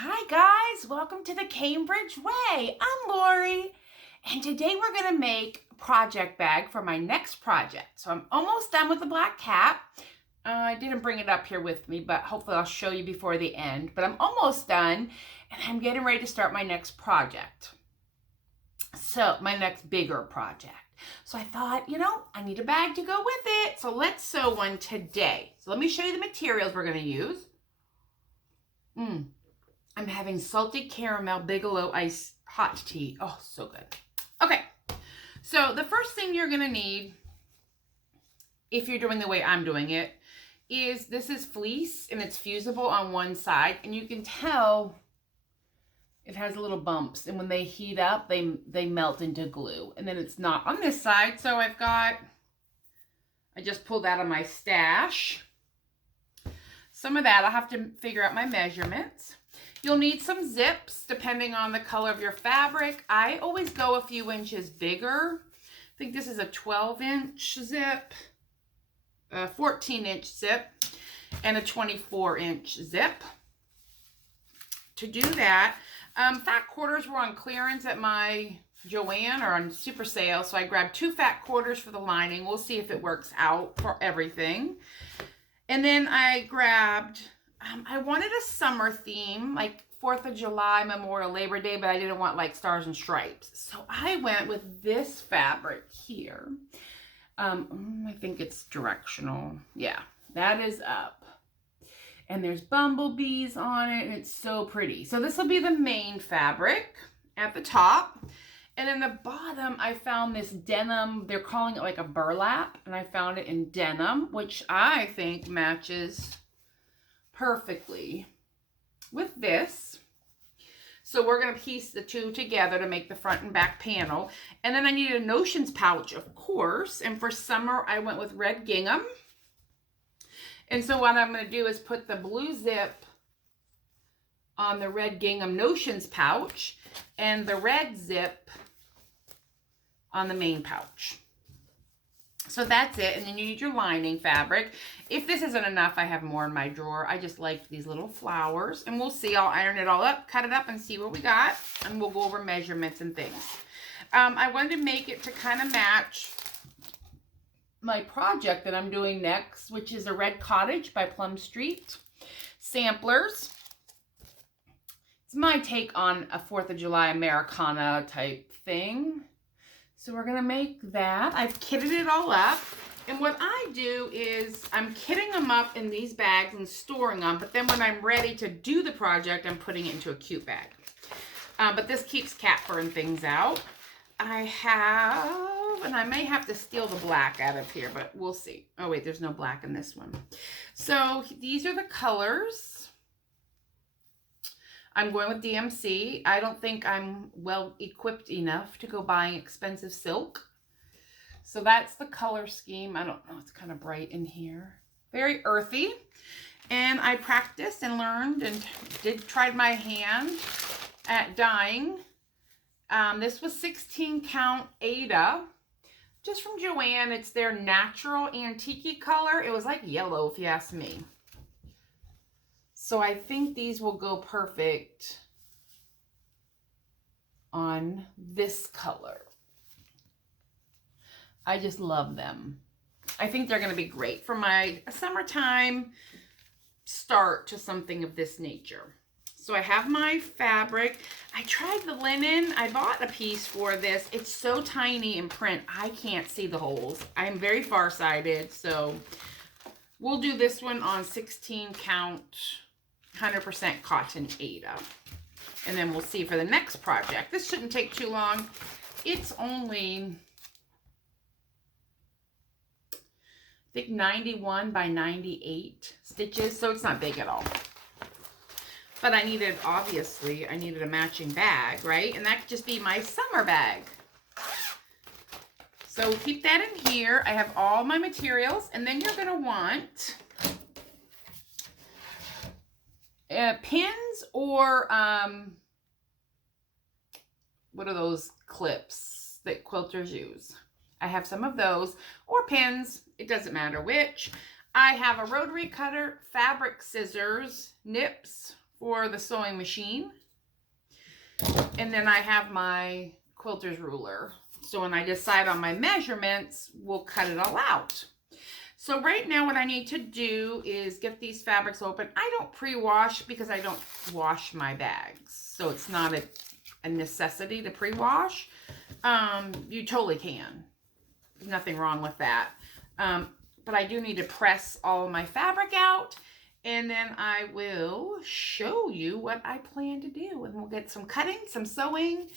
Hi guys, welcome to the Cambridge Way. I'm Lori, and today we're going to make a project bag for my next project. So I'm almost done with the black cat. I didn't bring it up here with me, but hopefully I'll show you before the end. But I'm almost done, and I'm getting ready to start my next project. So my next bigger project. So I thought, I need a bag to go with it. So let's sew one today. So let me show you the materials we're going to use. I'm having salted caramel Bigelow ice hot tea. Oh, so good. Okay, so the first thing you're going to need, if you're doing the way I'm doing it, is this is fleece and it's fusible on one side, and you can tell it has little bumps, and when they heat up, they melt into glue, and then it's not on this side. So I just pulled out of my stash some of that. I'll have to figure out my measurements. You'll need some zips depending on the color of your fabric. I always go a few inches bigger. I think this is a 12-inch zip, a 14-inch zip, and a 24-inch zip. To do that, fat quarters were on clearance at my Joann or on super sale, so I grabbed 2 fat quarters for the lining. We'll see if it works out for everything. And then I grabbed, I wanted a summer theme, like 4th of July, Memorial, Labor Day, but I didn't want like stars and stripes. So I went with this fabric here. I think it's directional. Yeah, that is up. And there's bumblebees on it, and it's so pretty. So this will be the main fabric at the top. And in the bottom, I found this denim. They're calling it like a burlap, and I found it in denim, which I think matches perfectly with this. So we're going to piece the two together to make the front and back panel. And then I needed a notions pouch, of course. And for summer, I went with red gingham. And so what I'm going to do is put the blue zip on the red gingham notions pouch and the red zip on the main pouch. So that's it. And then you need your lining fabric. If this isn't enough, I have more in my drawer. I just like these little flowers, and we'll see. I'll iron it all up, cut it up, and see what we got, and we'll go over measurements and things. I wanted to make it to kind of match my project that I'm doing next, which is a Red Cottage by Plum Street samplers. It's my take on a 4th of July Americana type thing. So we're going to make that. I've kitted it all up. And what I do is I'm kitting them up in these bags and storing them. But then when I'm ready to do the project, I'm putting it into a cute bag. But this keeps cat fur and things out. I have, and I may have to steal the black out of here, but we'll see. Oh, wait, there's no black in this one. So these are the colors. I'm going with DMC. I don't think I'm well equipped enough to go buying expensive silk. So that's the color scheme. I don't know, it's kind of bright in here. Very earthy. And I practiced and learned and tried my hand at dyeing. This was 16 count Ada, just from Joann. It's their natural antique color. It was like yellow, if you ask me. So I think these will go perfect on this color. I just love them. I think they're going to be great for my summertime start to something of this nature. So I have my fabric. I tried the linen. I bought a piece for this. It's so tiny in print, I can't see the holes. I'm very farsighted, so we'll do this one on 16 count 100% cotton Ada. And then we'll see for the next project. This shouldn't take too long. It's only, I think, 91 by 98 stitches, so it's not big at all. But obviously, I needed a matching bag, right? And that could just be my summer bag. So keep that in here. I have all my materials, and then you're going to want pins or what are those clips that quilters use? I have some of those, or pins. It doesn't matter which. I have a rotary cutter, fabric scissors, nips, for the sewing machine. And then I have my quilter's ruler. So when I decide on my measurements, we'll cut it all out. So right now what I need to do is get these fabrics open. I don't pre-wash because I don't wash my bags. So it's not a necessity to pre-wash. You totally can. There's nothing wrong with that. But I do need to press all of my fabric out. And then I will show you what I plan to do. And we'll get some cutting, some sewing.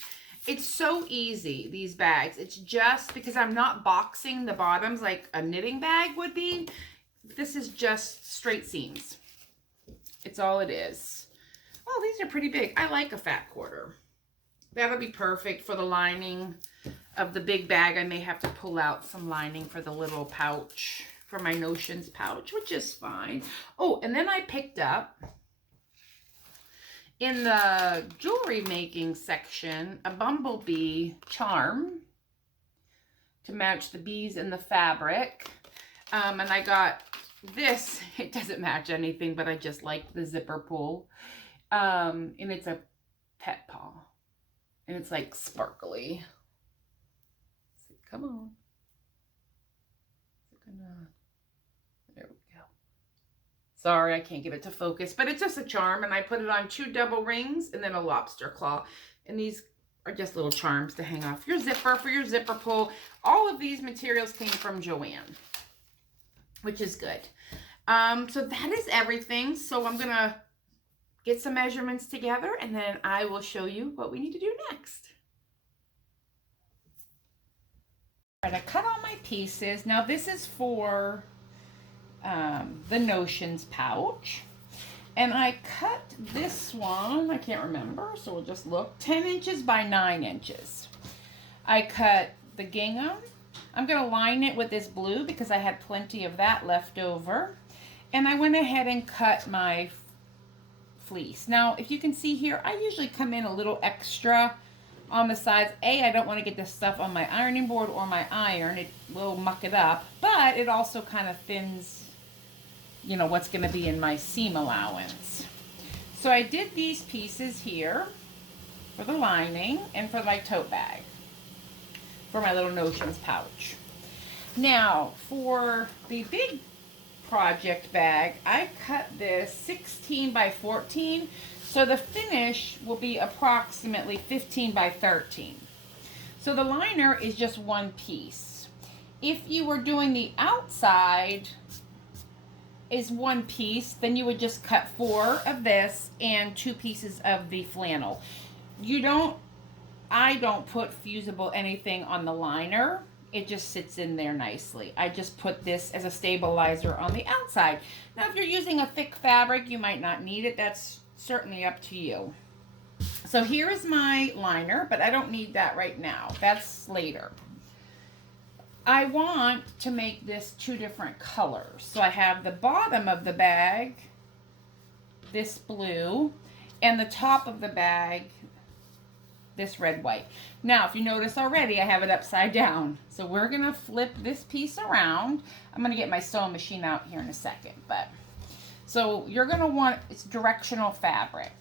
It's so easy, these bags. It's just because I'm not boxing the bottoms like a knitting bag would be. This is just straight seams. It's all it is. Oh, these are pretty big. I like a fat quarter. That'll be perfect for the lining of the big bag. I may have to pull out some lining for the little pouch, for my Notions pouch, which is fine. Oh, and then I picked up in the jewelry making section a bumblebee charm to match the bees in the fabric. And I got this. It doesn't match anything, but I just like the zipper pull. And it's a pet paw. And it's like sparkly. Come on. There we go. Sorry, I can't get it to focus, but it's just a charm, and I put it on 2 double rings and then a lobster claw. And these are just little charms to hang off your zipper for your zipper pull. All of these materials came from Joanne, which is good. So that is everything. So I'm gonna get some measurements together, and then I will show you what we need to do next. All right, I cut all my pieces. Now this is for the Notions pouch. And I cut this one, I can't remember, so we'll just look, 10 inches by 9 inches. I cut the gingham. I'm gonna line it with this blue because I had plenty of that left over. And I went ahead and cut my fleece. Now, if you can see here, I usually come in a little extra on the sides. I don't want to get this stuff on my ironing board or my iron. It will muck it up, but it also kind of thins, you know, what's going to be in my seam allowance. So I did these pieces here for the lining and for my tote bag, for my little Notions pouch. Now, for the big project bag, I cut this 16 by 14. So the finish will be approximately 15 by 13. So the liner is just one piece. If you were doing the outside is one piece, then you would just cut 4 of this and 2 pieces of the flannel. I don't put fusible anything on the liner. It just sits in there nicely. I just put this as a stabilizer on the outside. Now, if you're using a thick fabric, you might not need it. That's certainly up to you. So here is my liner, but I don't need that right now. That's later. I want to make this 2 different colors. So I have the bottom of the bag, this blue, and the top of the bag, this red, white. Now, if you notice already, I have it upside down. So we're going to flip this piece around. I'm going to get my sewing machine out here in a second, but so you're going to want, it's directional fabric.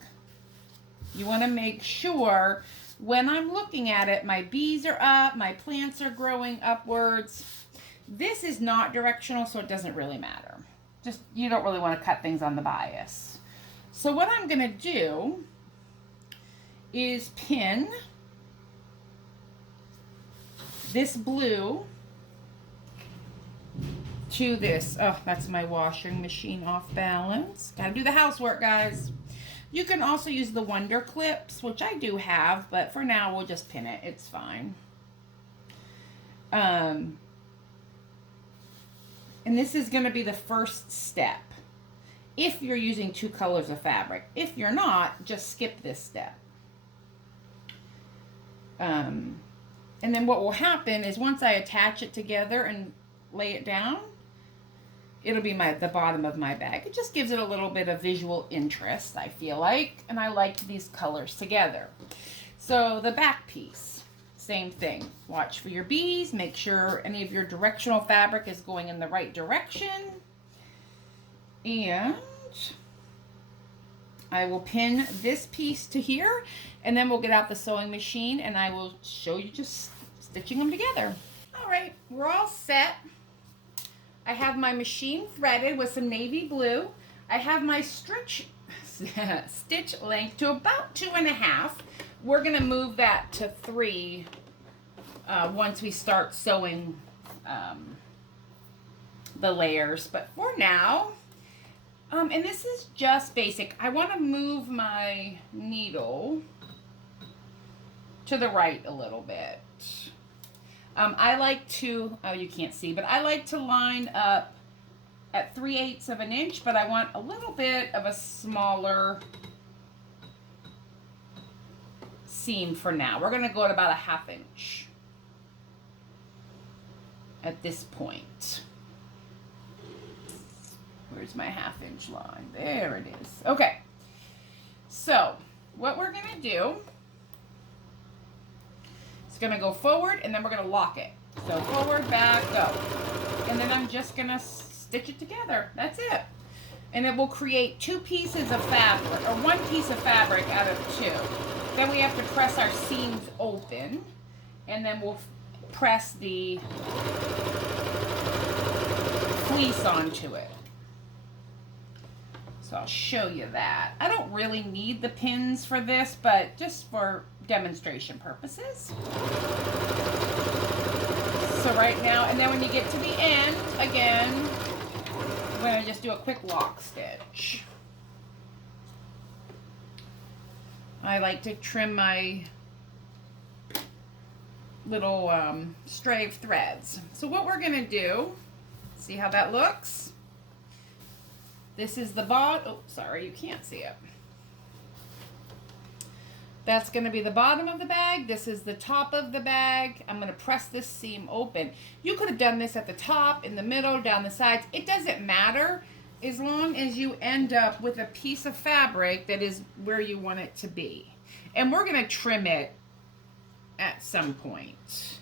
You want to make sure when I'm looking at it, my bees are up, my plants are growing upwards. This is not directional, so it doesn't really matter. Just, you don't really want to cut things on the bias. So what I'm going to do is pin this blue to this. Oh, that's my washing machine off balance. Gotta do the housework, guys. You can also use the Wonder Clips, which I do have, but for now we'll just pin it. It's fine. And this is going to be the first step if you're using 2 colors of fabric. If you're not, just skip this step. And then what will happen is once I attach it together and lay it down, it'll be the bottom of my bag. It just gives it a little bit of visual interest, I feel like, and I like these colors together. So the back piece, same thing. Watch for your bees, make sure any of your directional fabric is going in the right direction. And I will pin this piece to here, and then we'll get out the sewing machine and I will show you just stitching them together. All right, we're all set. I have my machine threaded with some navy blue. I have my stitch length to about 2.5. We're gonna move that to 3 once we start sewing the layers. But for now, and this is just basic, I want to move my needle to the right a little bit. I like to, oh, you can't see, but I like to line up at 3/8 of an inch, but I want a little bit of a smaller seam for now. We're going to go at about a 1/2 inch at this point. Where's my 1/2 inch line? There it is. Okay. So what we're going to do is going to go forward and then we're going to lock it. So forward, back, go. And then I'm just going to stitch it together. That's it. And it will create 2 pieces of fabric, or 1 piece of fabric out of 2. Then we have to press our seams open, and then we'll press the fleece onto it. So I'll show you that. I don't really need the pins for this, but just for demonstration purposes. So right now, and then when you get to the end, again, I'm going to just do a quick lock stitch. I like to trim my little stray threads. So what we're going to do, see how that looks? This is the bottom. Oh, sorry, you can't see it. That's going to be the bottom of the bag. This is the top of the bag. I'm going to press this seam open. You could have done this at the top, in the middle, down the sides. It doesn't matter as long as you end up with a piece of fabric that is where you want it to be. And we're going to trim it at some point.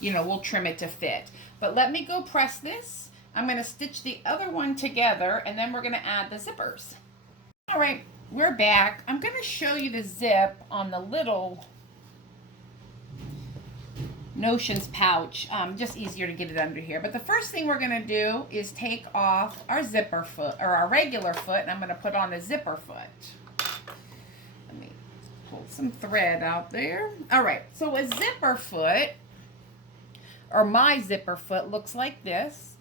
You know, we'll trim it to fit. But let me go press this. I'm going to stitch the other one together, and then we're going to add the zippers. All right, we're back. I'm going to show you the zip on the little Notions pouch. Just easier to get it under here. But the first thing we're going to do is take off our zipper foot, or our regular foot, and I'm going to put on a zipper foot. Let me pull some thread out there. All right, so a zipper foot, or my zipper foot, looks like this.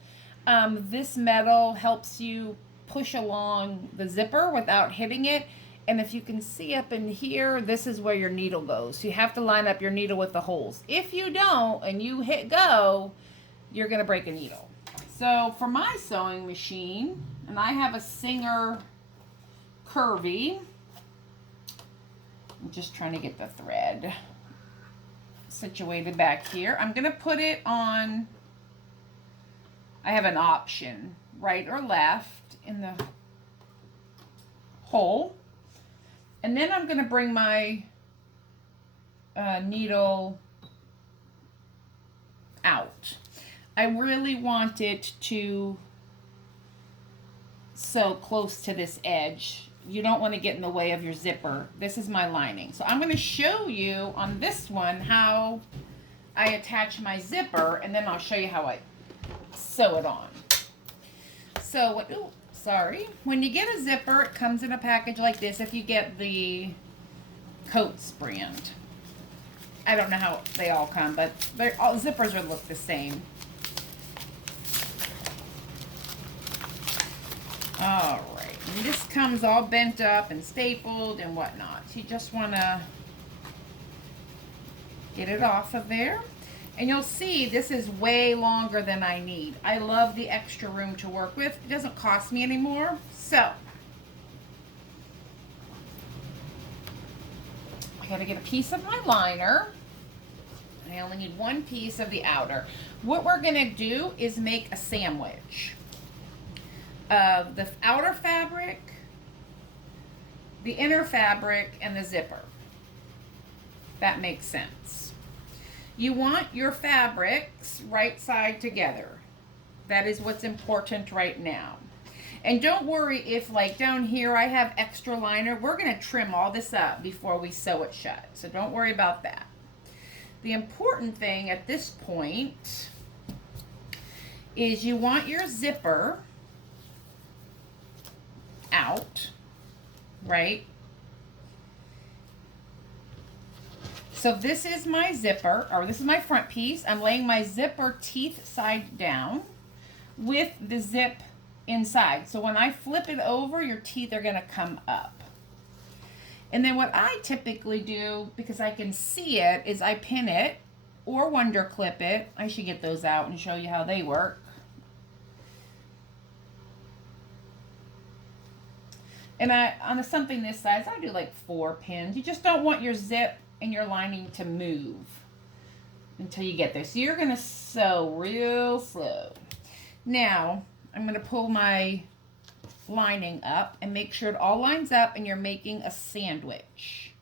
This metal helps you push along the zipper without hitting it. And if you can see up in here, this is where your needle goes. You have to line up your needle with the holes. If you don't and you hit go, you're going to break a needle. So for my sewing machine, and I have a Singer Curvy. I'm just trying to get the thread situated back here. I'm going to put it on, I have an option, right or left in the hole. And then I'm going to bring my needle out. I really want it to sew close to this edge. You don't want to get in the way of your zipper. This is my lining. So I'm going to show you on this one how I attach my zipper, and then I'll show you how I sew it on. So what, ooh, sorry. When you get a zipper, it comes in a package like this if you get the Coats brand. I don't know how they all come, but all zippers will look the same. All right. And this comes all bent up and stapled and whatnot. So you just want to get it off of there. And you'll see this is way longer than I need. I love the extra room to work with. It doesn't cost me anymore. So I got to get a piece of my liner. I only need one piece of the outer. What we're going to do is make a sandwich of the outer fabric, the inner fabric, and the zipper. That makes sense. You want your fabrics right side together. That is what's important right now. And don't worry if like down here I have extra liner. We're going to trim all this up before we sew it shut. So don't worry about that. The important thing at this point is you want your zipper out, right? So this is my zipper, or this is my front piece. I'm laying my zipper teeth side down with the zip inside. So when I flip it over, your teeth are going to come up. And then what I typically do, because I can see it, is I pin it or wonder clip it. I should get those out and show you how they work. And on something this size, I do like 4 pins. You just don't want your zip and your lining to move until you get there. So you're going to sew real slow. Now, I'm going to pull my lining up and make sure it all lines up and you're making a sandwich.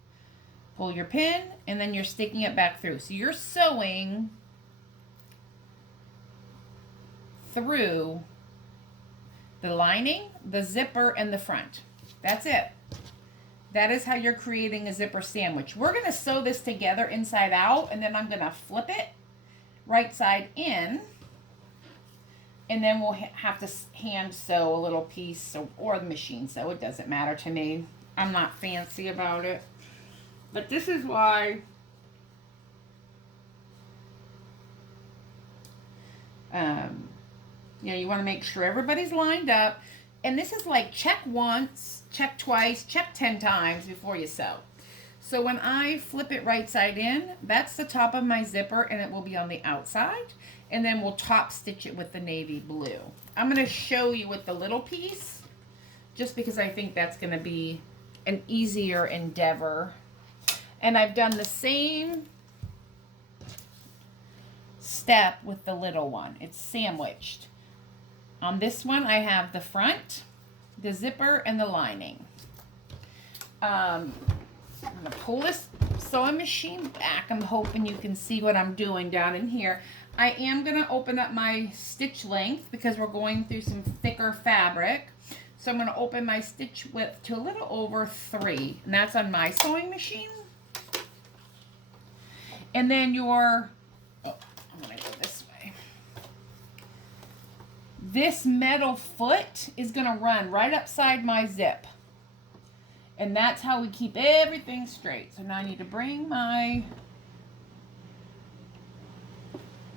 Pull your pin and then you're sticking it back through. So you're sewing through the lining, the zipper, and the front. That's it. That is how you're creating a zipper sandwich. We're going to sew this together inside out, and then I'm going to flip it right side in, and then we'll have to hand sew a little piece or the machine sew. It doesn't matter to me. I'm not fancy about it. But this is why you want to make sure everybody's lined up. And this is like check once, check twice, check 10 times before you sew. So when I flip it right side in, that's the top of my zipper and it will be on the outside. And then we'll top stitch it with the navy blue. I'm going to show you with the little piece just because I think that's going to be an easier endeavor. And I've done the same step with the little one. It's sandwiched. On this one, I have the front, the zipper, and the lining. I'm going to pull this sewing machine back. I'm hoping you can see what I'm doing down in here. I am going to open up my stitch length because we're going through some thicker fabric. So I'm going to open my stitch width to a little over 3. And that's on my sewing machine. And then I'm going to go this way. This metal foot is going to run right upside my zip. And that's how we keep everything straight. So now I need to bring my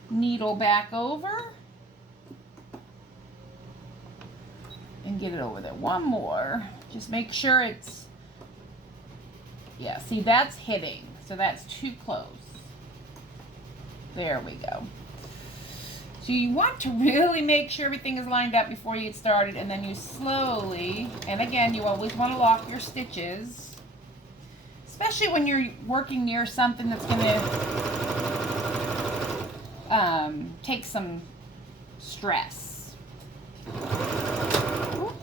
needle back over and get it over there. One more. Just make sure it's, yeah, see, that's hitting. So that's too close. There we go. So you want to really make sure everything is lined up before you get started, and then you slowly, and again, you always want to lock your stitches, especially when you're working near something that's going to take some stress. Oop.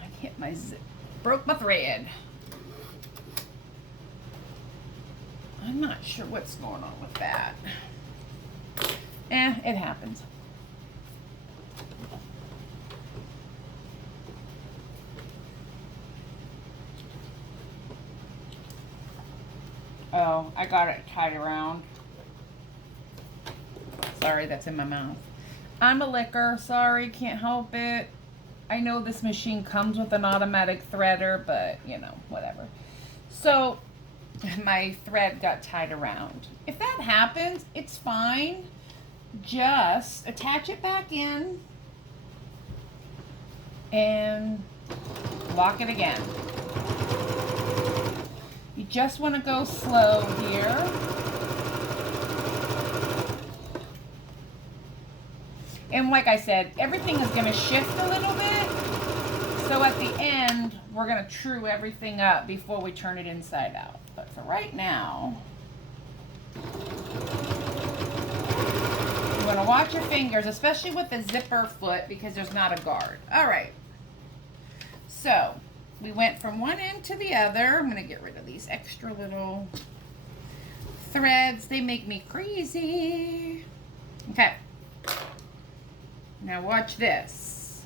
I hit my zip, broke my thread. I'm not sure what's going on with that. It happens. Oh, I got it tied around. Sorry, that's in my mouth. I'm a licker. Sorry, can't help it. I know this machine comes with an automatic threader, but, you know, whatever. So, my thread got tied around. If that happens, it's fine. Just attach it back in and lock it again. You just want to go slow here. And like I said, everything is going to shift a little bit. So at the end, we're going to true everything up before we turn it inside out. But for right now, you want to watch your fingers, especially with the zipper foot, because there's not a guard. All right. So we went from one end to the other. I'm going to get rid of these extra little threads. They make me crazy. Okay. Now watch this.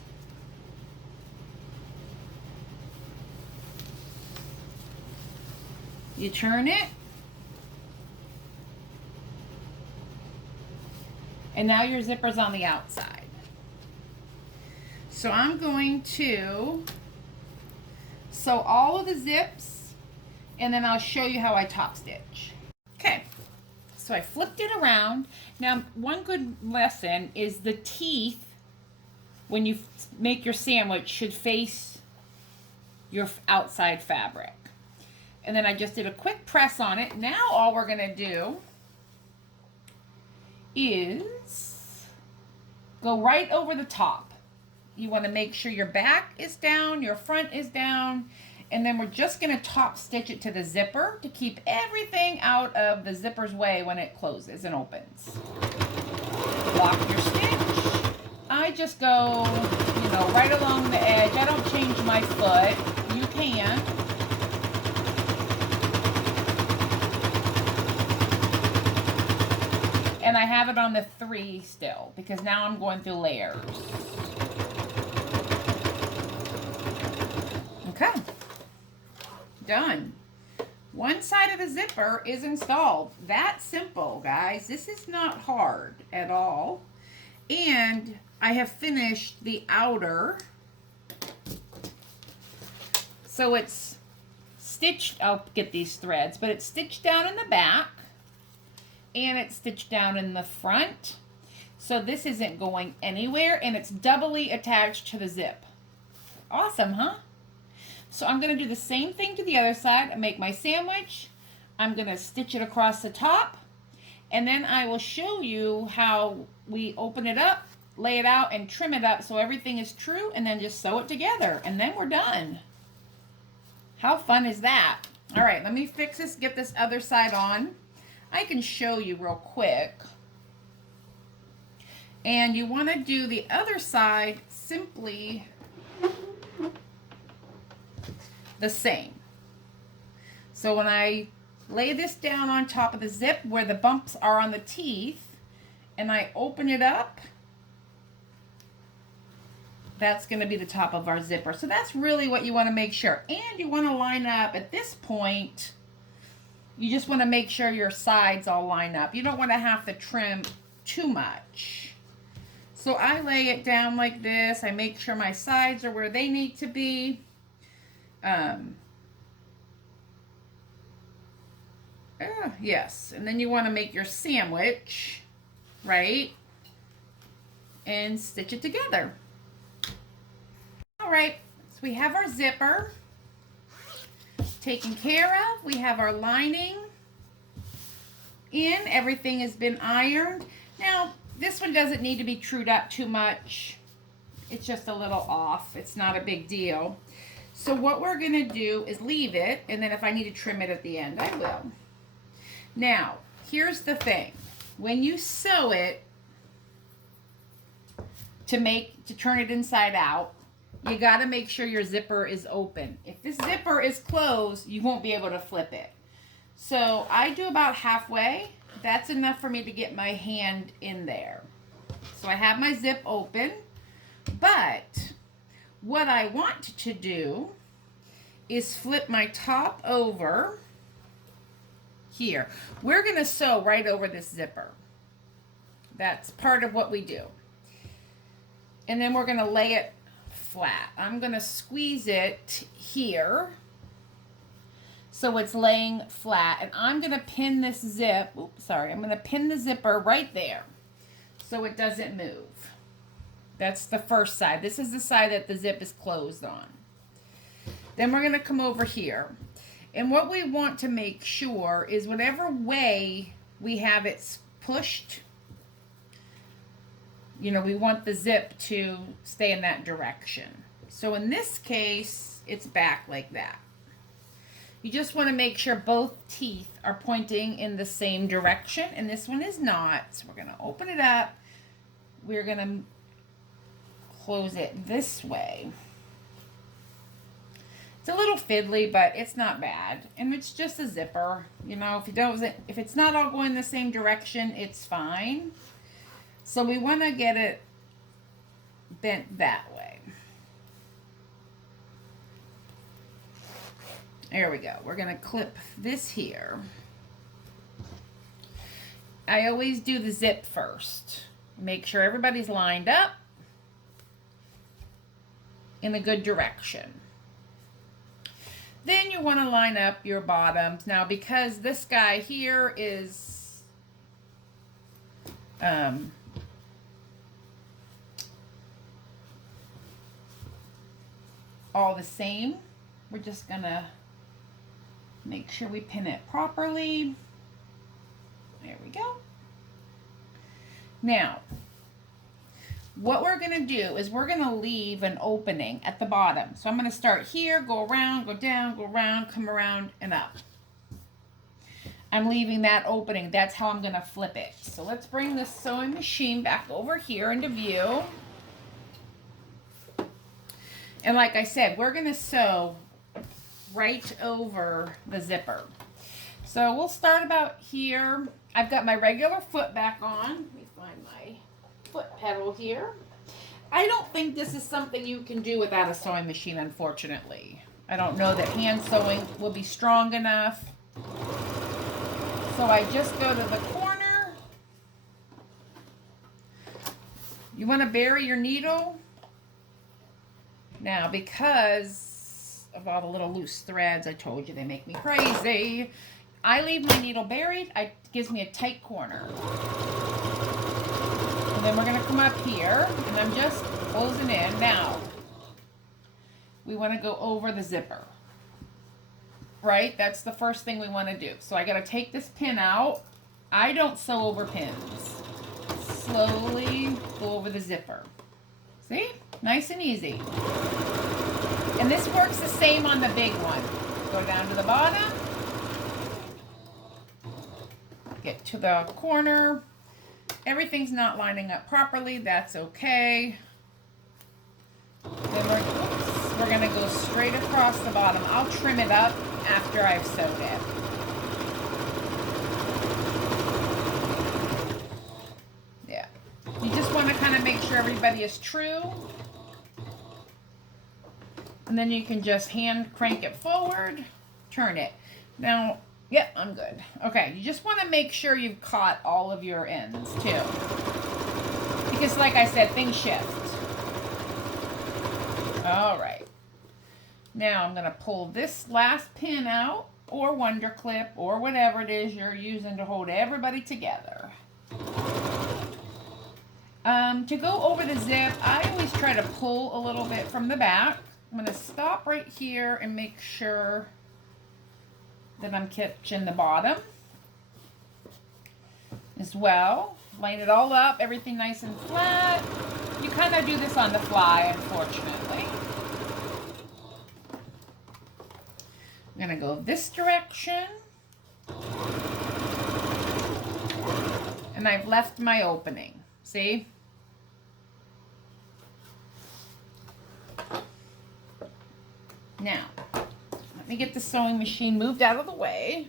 You turn it. And now your zipper's on the outside. So I'm going to sew all of the zips, and then I'll show you how I top stitch. Okay, so I flipped it around. Now, one good lesson is the teeth, when you make your sandwich, should face your outside fabric. And then I just did a quick press on it. Now all we're gonna do is go right over the top. You wanna make sure your back is down, your front is down, and then we're just gonna top stitch it to the zipper to keep everything out of the zipper's way when it closes and opens. Lock your stitch. I just go, you know, right along the edge. I don't change my foot. You can. And I have it on the 3 still, because now I'm going through layers. Okay. Done. One side of the zipper is installed. That's simple, guys. This is not hard at all. And I have finished the outer. So it's stitched, I'll get these threads, but it's stitched down in the back. And it's stitched down in the front. So this isn't going anywhere, and it's doubly attached to the zip. Awesome, huh? So I'm going to do the same thing to the other side. I make my sandwich. I'm going to stitch it across the top, and then I will show you how we open it up, lay it out, and trim it up so everything is true, and then just sew it together, and then we're done. How fun is that? All right, let me fix this, get this other side on. I can show you real quick. And you want to do the other side simply the same. So when I lay this down on top of the zip where the bumps are on the teeth, and I open it up, that's going to be the top of our zipper. So that's really what you want to make sure. And you want to line up at this point. You just want to make sure your sides all line up. You don't want to have to trim too much. So I lay it down like this. I make sure my sides are where they need to be. Yes, and then you want to make your sandwich, right? And stitch it together. All right, so we have our zipper taken care of. We have our lining in. Everything has been ironed. Now, this one doesn't need to be trued up too much. It's just a little off. It's not a big deal. So what we're going to do is leave it, and then if I need to trim it at the end, I will. Now, here's the thing. When you sew it to turn it inside out, you got to make sure your zipper is open. If this zipper is closed, you won't be able to flip it. So I do about halfway. That's enough for me to get my hand in there. So I have my zip open, but what I want to do is flip my top over here. We're going to sew right over this zipper. That's part of what we do. And then we're going to lay it flat. I'm going to squeeze it here so it's laying flat, and I'm going to pin this zip, I'm going to pin the zipper right there so it doesn't move. That's the first side. This is the side that the zip is closed on. Then we're going to come over here, and what we want to make sure is whatever way we have it pushed, you know, we want the zip to stay in that direction. So in this case, it's back like that. You just want to make sure both teeth are pointing in the same direction, and this one is not. So we're going to open it up. We're going to close it this way. It's a little fiddly, but it's not bad. And it's just a zipper. You know, if it's not all going the same direction, it's fine. So we want to get it bent that way. There we go. We're going to clip this here. I always do the zip first. Make sure everybody's lined up in a good direction. Then you want to line up your bottoms. Now, because this guy here is all the same, we're just going to make sure we pin it properly. There we go. Now, what we're going to do is we're going to leave an opening at the bottom. So I'm going to start here, go around, go down, go around, come around, and up. I'm leaving that opening. That's how I'm going to flip it. So let's bring this sewing machine back over here into view. And like I said, we're going to sew right over the zipper. So we'll start about here. I've got my regular foot back on. Let me find my foot pedal here. I don't think this is something you can do without a sewing machine, unfortunately. I don't know that hand sewing will be strong enough. So I just go to the corner. You want to bury your needle. Now, because of all the little loose threads, I told you they make me crazy. I leave my needle buried. It gives me a tight corner. And then we're going to come up here, and I'm just closing in. Now, we want to go over the zipper. Right? That's the first thing we want to do. So I got to take this pin out. I don't sew over pins. Slowly go over the zipper. See? Nice and easy. And this works the same on the big one. Go down to the bottom. Get to the corner. Everything's not lining up properly. That's okay. Then we're going to go straight across the bottom. I'll trim it up after I've sewed it. Yeah. You just want to kind of make sure everybody is true. And then you can just hand crank it forward, turn it. Now, yep, I'm good. Okay, you just want to make sure you've caught all of your ends too. Because like I said, things shift. All right. Now I'm going to pull this last pin out, or Wonder Clip, or whatever it is you're using to hold everybody together. To go over the zip, I always try to pull a little bit from the back. I'm going to stop right here and make sure that I'm catching the bottom as well. Line it all up, everything nice and flat. You kind of do this on the fly, unfortunately. I'm going to go this direction. And I've left my opening. See? Now, let me get the sewing machine moved out of the way.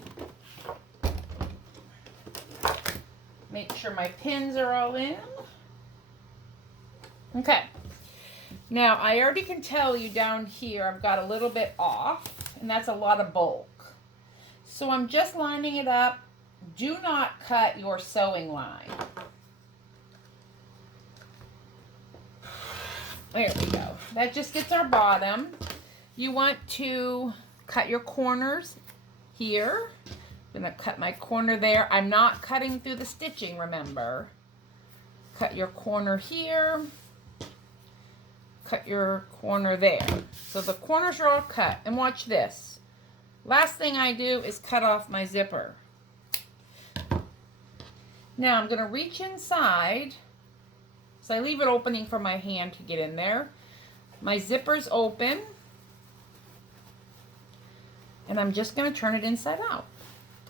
Make sure my pins are all in. Okay. Now, I already can tell you down here I've got a little bit off, and that's a lot of bulk. So I'm just lining it up. Do not cut your sewing line. There we go. That just gets our bottom. You want to cut your corners here. I'm going to cut my corner there. I'm not cutting through the stitching, remember. Cut your corner here. Cut your corner there. So the corners are all cut. And watch this. Last thing I do is cut off my zipper. Now I'm going to reach inside. So I leave an opening for my hand to get in there. My zipper's open. And I'm just going to turn it inside out.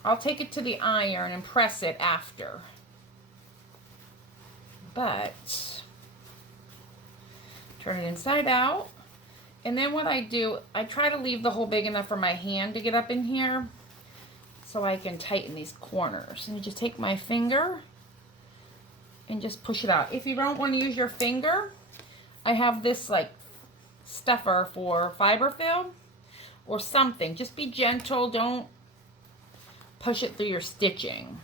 I'll take it to the iron and press it after. But, turn it inside out. And then what I do, I try to leave the hole big enough for my hand to get up in here so I can tighten these corners. And you just take my finger and just push it out. If you don't want to use your finger, I have this like stuffer for fiber film. or something. Just be gentle. Don't push it through your stitching.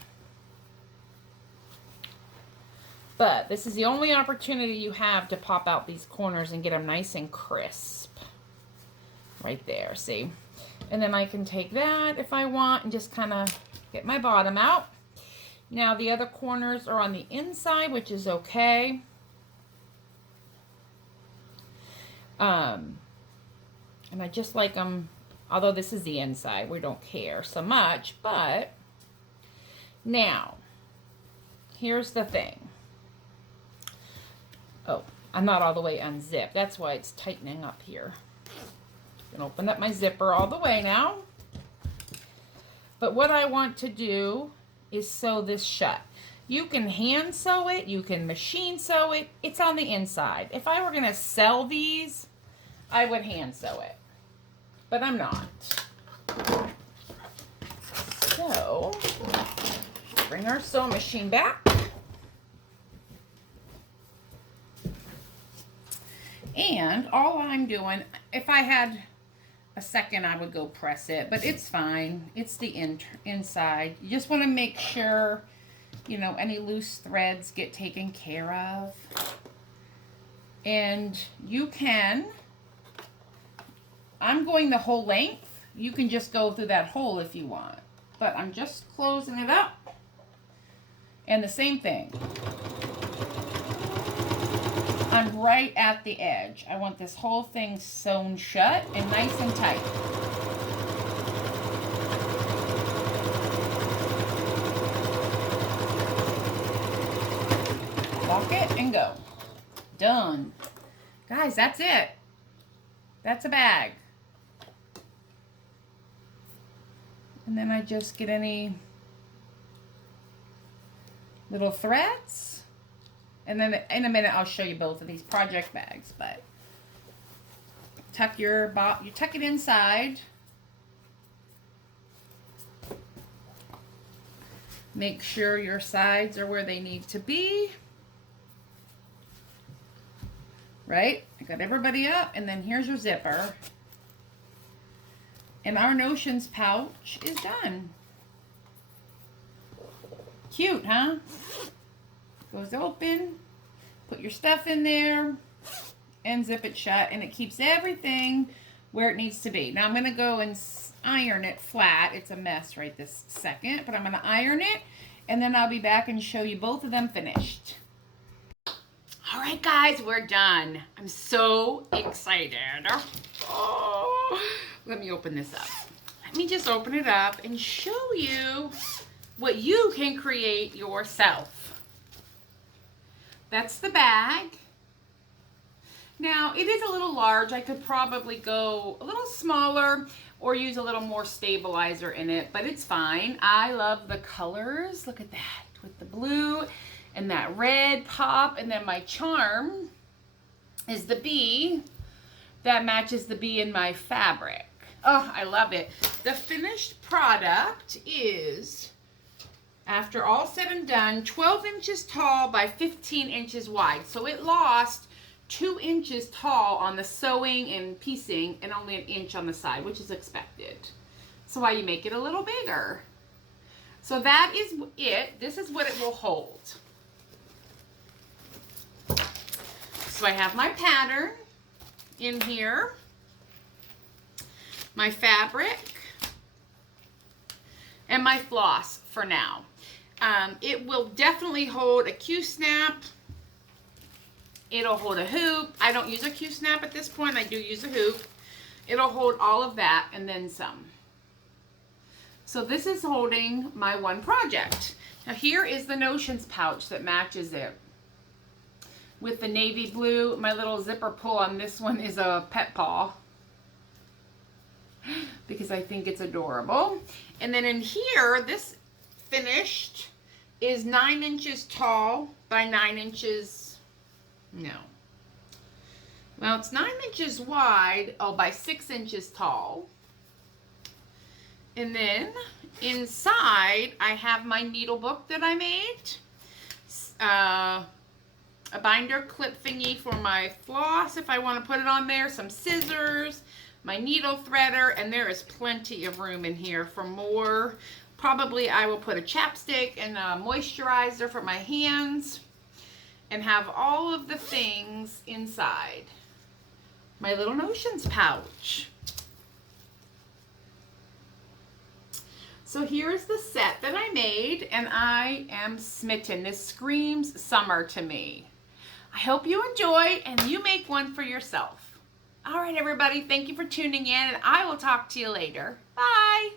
But this is the only opportunity you have to pop out these corners and get them nice and crisp. Right there, see? And then I can take that if I want and just kind of get my bottom out. Now the other corners are on the inside, which is okay. And I just like them, although this is the inside, we don't care so much, but now, here's the thing. Oh, I'm not all the way unzipped. That's why it's tightening up here. I'm gonna open up my zipper all the way now. But what I want to do is sew this shut. You can hand sew it, you can machine sew it, it's on the inside. If I were gonna sell these, I would hand sew it, but I'm not. So, bring our sewing machine back. And all I'm doing, if I had a second, I would go press it, but it's fine. It's the inside. You just want to make sure, you know, any loose threads get taken care of. And you can, I'm going the whole length. You can just go through that hole if you want, but I'm just closing it up. And the same thing. I'm right at the edge. I want this whole thing sewn shut and nice and tight. Lock it and go. Done. Guys, that's it. That's a bag. And then I just get any little threads. And then in a minute, I'll show you both of these project bags, but tuck you tuck it inside. Make sure your sides are where they need to be. Right? I got everybody up, and then here's your zipper. And our notions pouch is done. Cute, huh? Goes open, put your stuff in there, and zip it shut, and it keeps everything where it needs to be. Now I'm going to go and iron it flat. It's a mess right this second, but I'm going to iron it, and then I'll be back and show you both of them finished. All right, guys, we're done. I'm so excited. Oh, let me open this up. Let me just open it up and show you what you can create yourself. That's the bag. Now, it is a little large. I could probably go a little smaller or use a little more stabilizer in it, but it's fine. I love the colors. Look at that, with the blue and that red pop. And then my charm is the bee that matches the bee in my fabric. Oh, I love it. The finished product is, after all said and done, 12 inches tall by 15 inches wide. So it lost 2 inches tall on the sewing and piecing and only 1 inch on the side, which is expected. So why you make it a little bigger. So that is it. This is what it will hold. So I have my pattern in here, my fabric, and my floss for now. It will definitely hold a Q-snap. It'll hold a hoop. I don't use a Q-snap at this point. I do use a hoop. It'll hold all of that and then some. So this is holding my one project. Now here is the notions pouch that matches it. With the navy blue, my little zipper pull on this one is a pet paw, because I think it's adorable. And then in here, this finished is 9 inches tall by 9 inches, no. Well, it's 9 inches wide, by 6 inches tall. And then inside, I have my needle book that I made. A binder clip thingy for my floss if I want to put it on there. Some scissors, my needle threader, and there is plenty of room in here for more. Probably I will put a chapstick and a moisturizer for my hands and have all of the things inside my little notions pouch. So here's the set that I made, and I am smitten. This screams summer to me. I hope you enjoy and you make one for yourself. All right, everybody, thank you for tuning in, and I will talk to you later. Bye.